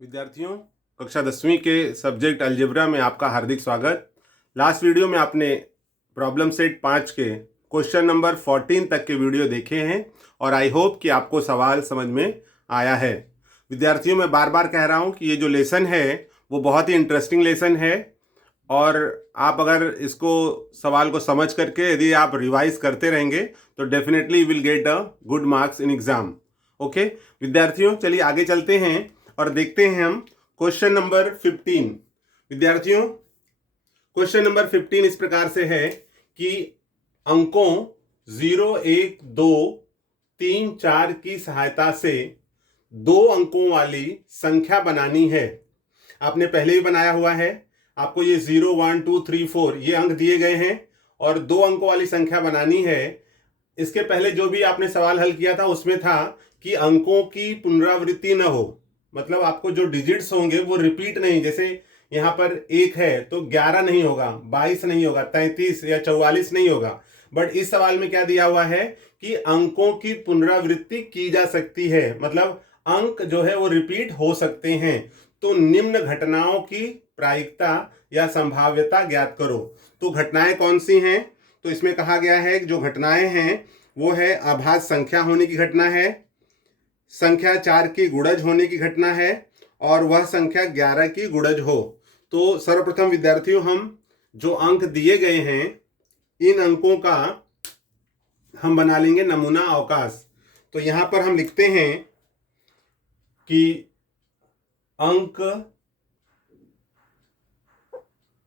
विद्यार्थियों, कक्षा 10वीं के सब्जेक्ट अलजेब्रा में आपका हार्दिक स्वागत। लास्ट वीडियो में आपने प्रॉब्लम सेट 5 के क्वेश्चन नंबर 14 तक के वीडियो देखे हैं और आई होप कि आपको सवाल समझ में आया है। विद्यार्थियों, मैं बार बार कह रहा हूं कि ये जो लेसन है वो बहुत ही इंटरेस्टिंग लेसन है और आप अगर इसको सवाल को समझ करके यदि आप रिवाइज करते रहेंगे तो definitely will get a good marks in exam. Okay विद्यार्थियों, चलिए आगे चलते हैं और देखते हैं हम क्वेश्चन नंबर 15। विद्यार्थियों, क्वेश्चन नंबर 15 इस प्रकार से है कि अंकों 0, 1, 2, 3, 4 की सहायता से 2 अंकों वाली संख्या बनानी है। आपने पहले भी बनाया हुआ है, आपको ये 0, 1, 2, 3, 4 ये अंक दिए गए हैं और 2 अंकों वाली संख्या बनानी है। इसके पहले जो भी आपने सवाल हल किया था उसमें था कि अंकों की पुनरावृत्ति न हो, मतलब आपको जो डिजिट्स होंगे वो रिपीट नहीं, जैसे यहाँ पर 1 है तो 11 नहीं होगा, 22 नहीं होगा, 33 या 44 नहीं होगा। बट इस सवाल में क्या दिया हुआ है कि अंकों की पुनरावृत्ति की जा सकती है, मतलब अंक जो है वो रिपीट हो सकते हैं। तो निम्न घटनाओं की प्रायिकता या संभाव्यता ज्ञात करो। तो घटनाएं कौन सी हैं? तो इसमें कहा गया है कि जो घटनाएं हैं वो है अभाज्य संख्या होने की घटना है, संख्या 4 की गुणज होने की घटना है और वह संख्या 11 की गुणज हो। तो सर्वप्रथम विद्यार्थियों, हम जो अंक दिए गए हैं इन अंकों का हम बना लेंगे नमूना अवकाश। तो यहां पर हम लिखते हैं कि अंक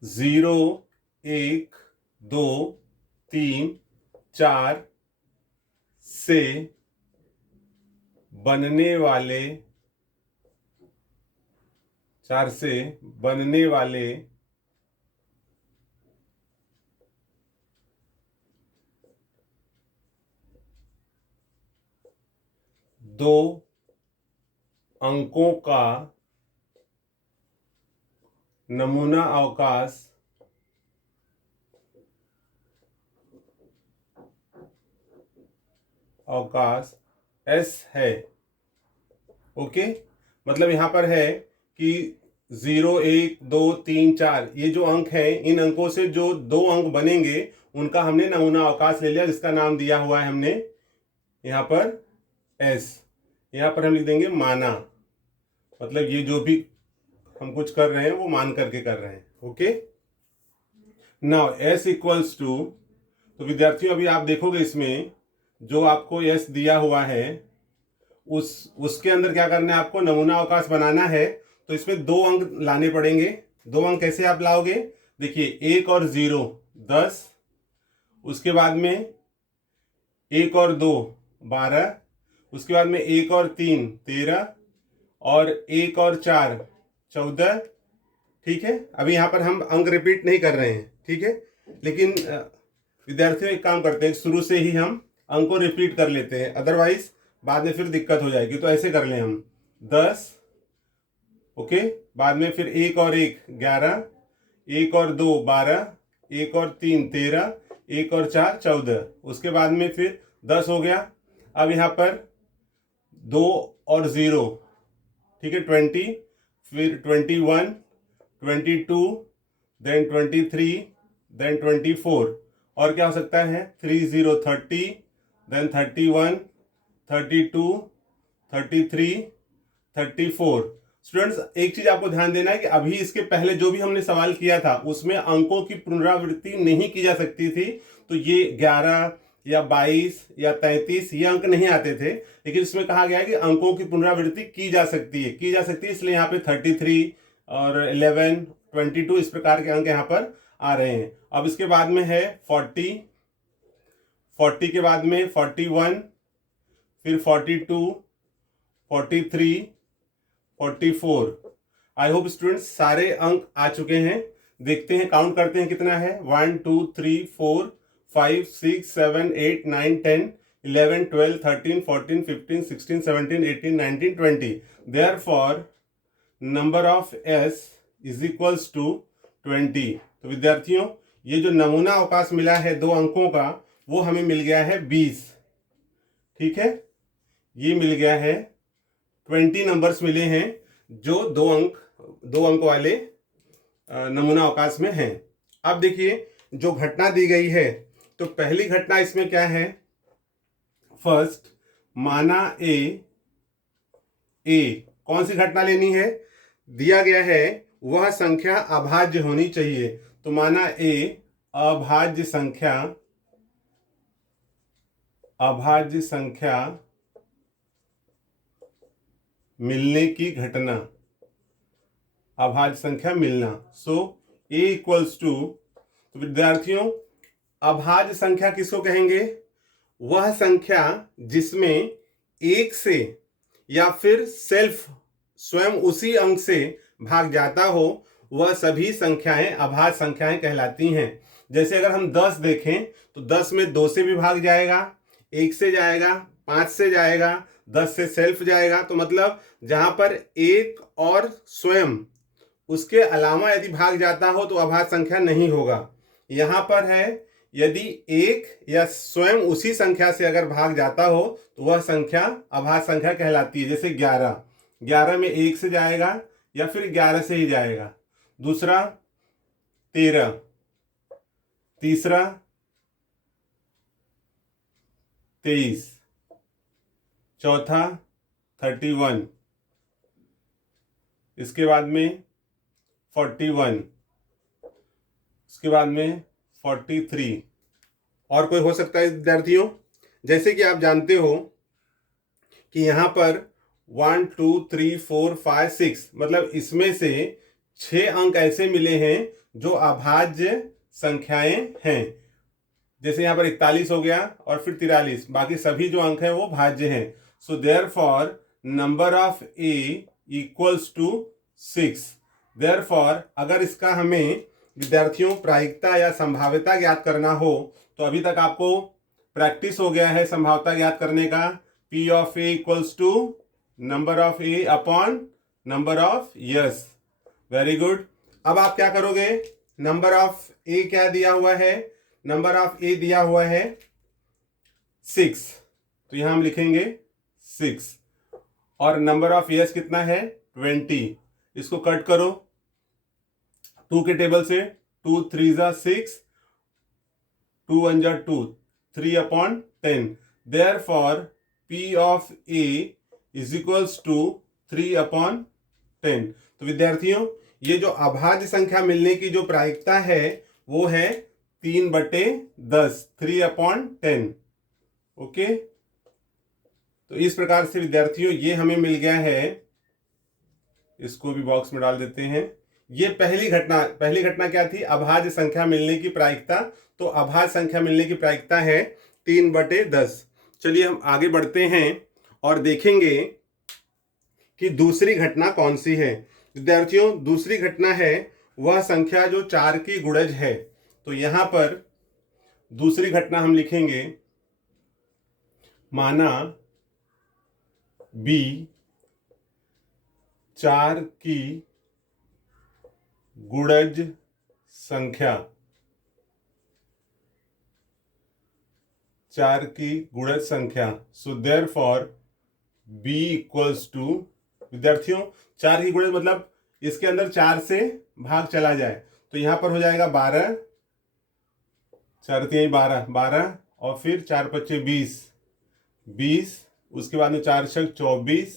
0, 1, 2, 3, 4 से बनने वाले दो अंकों का नमूना अवकाश S है। ओके, मतलब यहां पर है कि 0, 1, 2, 3, 4 ये जो अंक है, इन अंकों से जो 2 अंक बनेंगे उनका हमने नमूना अवकाश ले लिया, जिसका नाम दिया हुआ है हमने यहां पर S। यहां पर हम लिख देंगे माना, मतलब ये जो भी हम कुछ कर रहे हैं वो मान करके कर रहे हैं। Okay, now S equals to, तो विद्यार्थियों अभी आप देखोगे इसमें जो आपको S दिया हुआ है उसके अंदर क्या करना है, आपको नमूना अवकाश बनाना है। तो इसमें 2 अंक लाने पड़ेंगे। 2 अंक कैसे आप लाओगे? देखिए 1 और 0 10, उसके बाद में 1 और 2 12, उसके बाद में 1 और 3 13 और 1 और 4 14। ठीक है, अभी यहाँ पर हम अंक रिपीट नहीं कर रहे हैं, ठीक है, लेकिन विद्यार्थियों एक काम करते हैं, शुरू से ही हम अंक को रिपीट कर लेते हैं, अदरवाइज बाद में फिर दिक्कत हो जाएगी। तो ऐसे कर लें हम 10, ओके, बाद में फिर 1 और 1 11, 1 और 2 12, 1 और 3 13, 1 और 4 14, उसके बाद में फिर 10 हो गया। अब यहाँ पर 2 और 0, ठीक है, 20, फिर 21, 22, देन 23, देन 24, और क्या हो सकता है 30 30, देन 31, 32, 33, 34। स्टूडेंट्स एक चीज आपको ध्यान देना है कि अभी इसके पहले जो भी हमने सवाल किया था उसमें अंकों की पुनरावृत्ति नहीं की जा सकती थी, तो ये 11 या 22 या 33 ये अंक नहीं आते थे, लेकिन इसमें कहा गया है कि अंकों की पुनरावृत्ति की जा सकती है, इसलिए यहाँ पे 33 और 11 22 इस प्रकार के अंक यहाँ पर आ रहे हैं। अब इसके बाद में है 40 के बाद में 41, फिर 42, 43, 44। आई होप स्टूडेंट्स सारे अंक आ चुके हैं। देखते हैं, काउंट करते हैं कितना है, 1 2 3 4 5 6 7 8 9 10 11 12 13 14 15 16 17 18 19 20। Therefore number of S is equals to 20। तो विद्यार्थियों ये जो नमूना अवकाश मिला है 2 अंकों का वो हमें मिल गया है 20। ठीक है, ये मिल गया है 20 नंबर्स मिले हैं जो दो अंक वाले नमूना अवकाश में हैं। अब देखिए जो घटना दी गई है, तो पहली घटना इसमें क्या है, फर्स्ट माना ए कौन सी घटना लेनी है, दिया गया है वह संख्या अभाज्य होनी चाहिए। तो माना ए अभाज्य संख्या मिलने की घटना, अभाज्य संख्या मिलना। सो ए इक्वल्स टू, तो विद्यार्थियों अभाज्य संख्या किसको कहेंगे, वह संख्या जिसमें एक से या फिर स्वयं उसी अंक से भाग जाता हो, वह सभी संख्याएं अभाज्य संख्याएं कहलाती हैं। जैसे अगर हम 10 देखें तो 10 में 2 से भी भाग जाएगा, 1 से जाएगा, 5 से जाएगा, 10 से सेल्फ जाएगा। तो मतलब जहां पर एक और स्वयं उसके अलावा यदि भाग जाता हो तो अभाज्य संख्या नहीं होगा। यहां पर है यदि एक या स्वयं उसी संख्या से अगर भाग जाता हो तो वह संख्या अभाज्य संख्या कहलाती है। जैसे 11 में 1 से जाएगा या फिर 11 से ही जाएगा। दूसरा 13, तीसरा 23, चौथा 31, इसके बाद में 41, इसके बाद में 43, और कोई हो सकता है विद्यार्थियों। जैसे कि आप जानते हो कि यहाँ पर 1 2 3 4 5 6 मतलब इसमें से 6 अंक ऐसे मिले हैं जो अभाज्य संख्याएं हैं। जैसे यहाँ पर 41 हो गया और फिर 43, बाकी सभी जो अंक हैं वो भाज्य हैं। So therefore number of A equals to 6। Therefore अगर इसका हमें विद्यार्थियों प्रायिकता या संभाव्यता ज्ञात करना हो, तो अभी तक आपको प्रैक्टिस हो गया है संभाव्यता ज्ञात करने का। P of A equals to number of A upon number of S. Very good. अब आप क्या करोगे, नंबर ऑफ ए क्या दिया हुआ है, नंबर ऑफ ए दिया हुआ है 6, तो यहां हम लिखेंगे 6, और नंबर ऑफ यस कितना है 20। इसको कट करो 2 के टेबल से, 2 3 जा 6, 2 1 जा 2, 3 upon 10। Therefore P of A is equals to 3 upon 10। तो विद्यार्थियों ये जो अभाज्य संख्या मिलने की जो प्रायिकता है वो है 3/10, 3 अपॉन 10। ओके, तो इस प्रकार से विद्यार्थियों ये हमें मिल गया है। इसको भी बॉक्स में डाल देते हैं। ये पहली घटना क्या थी, अभाज्य संख्या मिलने की प्रायिकता। तो अभाज्य संख्या मिलने की प्रायिकता है 3/10। चलिए हम आगे बढ़ते हैं और देखेंगे कि दूसरी घटना कौन सी है। विद्यार्थियों दूसरी घटना है वह संख्या जो 4 की गुणज है। तो यहां पर दूसरी घटना हम लिखेंगे, माना B 4 की गुणज संख्या, 4 की गुणज संख्या। So therefore B equals to, विद्यार्थियों 4 की गुणज मतलब इसके अंदर 4 से भाग चला जाए, तो यहां पर हो जाएगा 12, 4 3 12, 12 और फिर 4 5 20, उसके बाद में 4 6 24,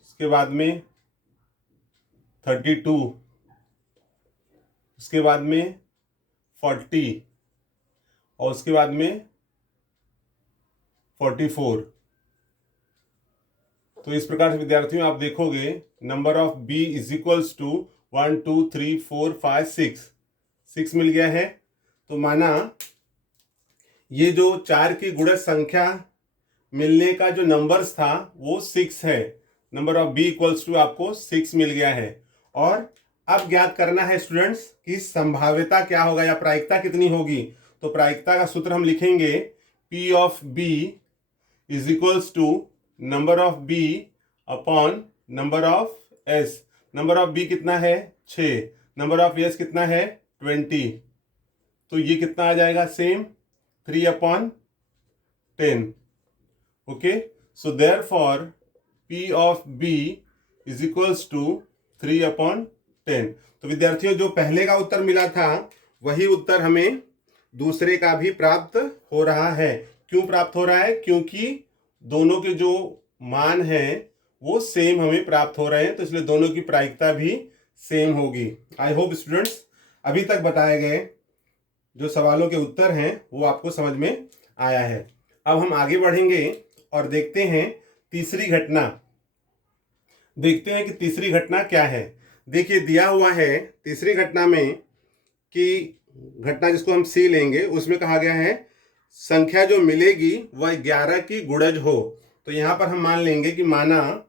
उसके बाद में 32, उसके बाद में 40 और उसके बाद में 44। तो इस प्रकार से विद्यार्थियों आप देखोगे number of B is equals to 1 2 3 4 5 6 मिल गया है। तो माना ये जो 4 की गुणज संख्या मिलने का जो नंबर्स था वो 6 है। Number of B equals to आपको 6 मिल गया है। और अब ज्ञात करना है स्टूडेंट्स कि संभाव्यता क्या होगा या प्रायिकता कितनी होगी। तो प्रायिकता का सूत्र हम लिखेंगे P of B is equals to number of B upon number of S। Number of B कितना है 6, नंबर ऑफ S कितना है 20, तो ये कितना आ जाएगा same 3 upon 10। Okay, so therefore P of B is equals to 3/10। तो विद्यार्थियों, जो पहले का उत्तर मिला था वही उत्तर हमें दूसरे का भी प्राप्त हो रहा है। क्यों प्राप्त हो रहा है? क्योंकि दोनों के जो मान हैं वो सेम हमें प्राप्त हो रहे हैं, तो इसलिए दोनों की प्रायिकता भी सेम होगी। आई होप स्टूडेंट्स अभी तक बताए गए जो सवालों के उत्तर हैं वो आपको समझ में आया है। अब हम आगे बढ़ेंगे और देखते हैं तीसरी घटना। देखते हैं कि तीसरी घटना क्या है। देखिए, दिया हुआ है तीसरी घटना में कि घटना जिसको हम सी लेंगे, उसमें कहा गया है संख्या जो मिलेगी वह 11 की गुणज हो। तो यहां पर हम मान लेंगे कि माना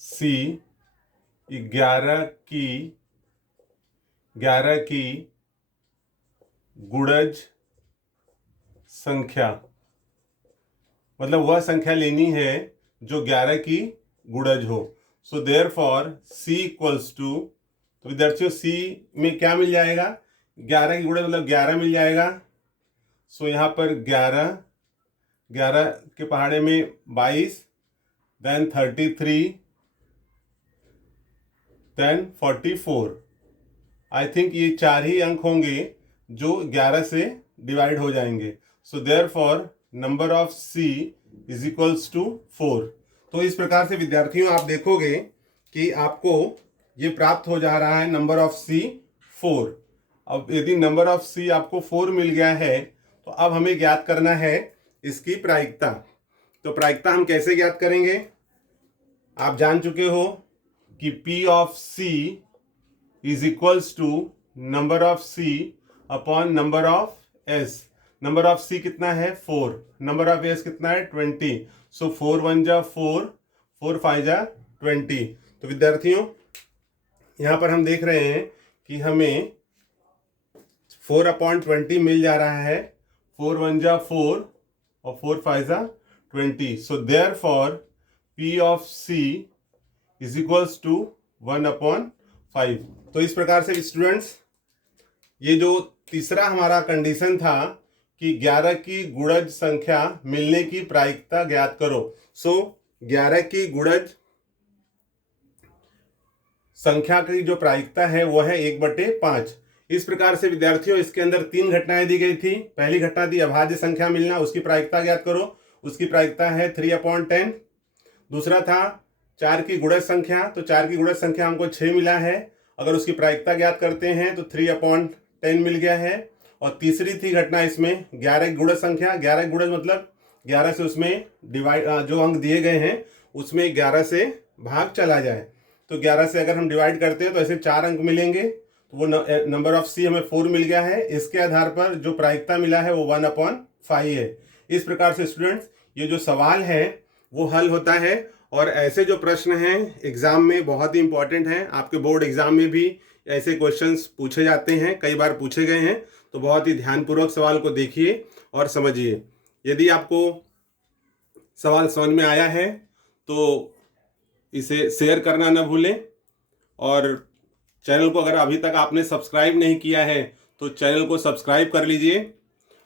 सी 11 की गुणज संख्या, मतलब वह संख्या लेनी है जो 11 की गुणज हो। So therefore C equals to, तो विद्यार्थियों सी में क्या मिल जाएगा? 11 की गुणज मतलब 11 मिल जाएगा। सो यहाँ पर 11 के पहाड़े में 22, देन 33, देन 44। आई थिंक ये 4 ही अंक होंगे जो 11 से डिवाइड हो जाएंगे। So therefore number of C is equals to 4। तो इस प्रकार से विद्यार्थियों आप देखोगे कि आपको ये प्राप्त हो जा रहा है नंबर ऑफ सी 4। अब यदि नंबर ऑफ सी आपको 4 मिल गया है तो अब हमें ज्ञात करना है इसकी प्रायिकता। तो प्रायिकता हम कैसे ज्ञात करेंगे? आप जान चुके हो कि P of C is equals to number of C upon number of S। Number of C कितना है? 4। नंबर ऑफ S कितना है? 20। सो 4 1 जा 4, 4 5 जा 20। तो विद्यार्थियों यहाँ पर हम देख रहे हैं कि हमें 4/20 मिल जा रहा है। 4 1 जा 4 और 4 5 जा 20। So therefore P of C is equals to 1/5। तो इस प्रकार से स्टूडेंट्स ये जो तीसरा हमारा कंडीशन था कि 11 की गुणज संख्या मिलने की प्रायिकता ज्ञात करो। सो 11 की गुणज संख्या की जो प्रायिकता है वो है 1/5। इस प्रकार से विद्यार्थियों इसके अंदर 3 घटनाएं दी गई थी। पहली घटना थी अभाज्य संख्या मिलना, उसकी प्रायिकता ज्ञात करो। उसकी प्रायिकता है 3/10। दूसरा था 4 की गुणज संख्या, तो 4 की गुणज संख्या हमको 6 मिला है। अगर उसकी प्रायिकता ज्ञात करते हैं तो 3/10 मिल गया है। और तीसरी थी घटना इसमें 11 की गुणज संख्या। 11 की गुणज मतलब 11 से उसमें डिवाइड, जो अंक दिए गए हैं उसमें 11 से भाग चला जाए। तो 11 से अगर हम डिवाइड करते हैं तो ऐसे 4 अंक मिलेंगे। तो वो नंबर ऑफ सी हमें 4 मिल गया है। इसके आधार पर जो प्रायिकता मिला है वो 1/5 है। इस प्रकार से स्टूडेंट्स ये जो सवाल है वो हल होता है। और ऐसे जो प्रश्न हैं एग्जाम में बहुत ही इंपॉर्टेंट हैं। आपके बोर्ड एग्जाम में भी ऐसे क्वेश्चंस पूछे जाते हैं, कई बार पूछे गए हैं। तो बहुत ही ध्यानपूर्वक सवाल को देखिए और समझिए। यदि आपको सवाल समझ में आया है तो इसे शेयर करना न भूलें। और चैनल को अगर अभी तक आपने सब्सक्राइब नहीं किया है तो चैनल को सब्सक्राइब कर लीजिए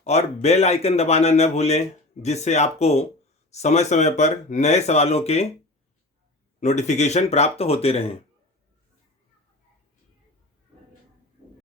और बेल आइकन दबाना न भूलें, जिससे आपको समय समय पर नए सवालों के नोटिफिकेशन प्राप्त होते रहें।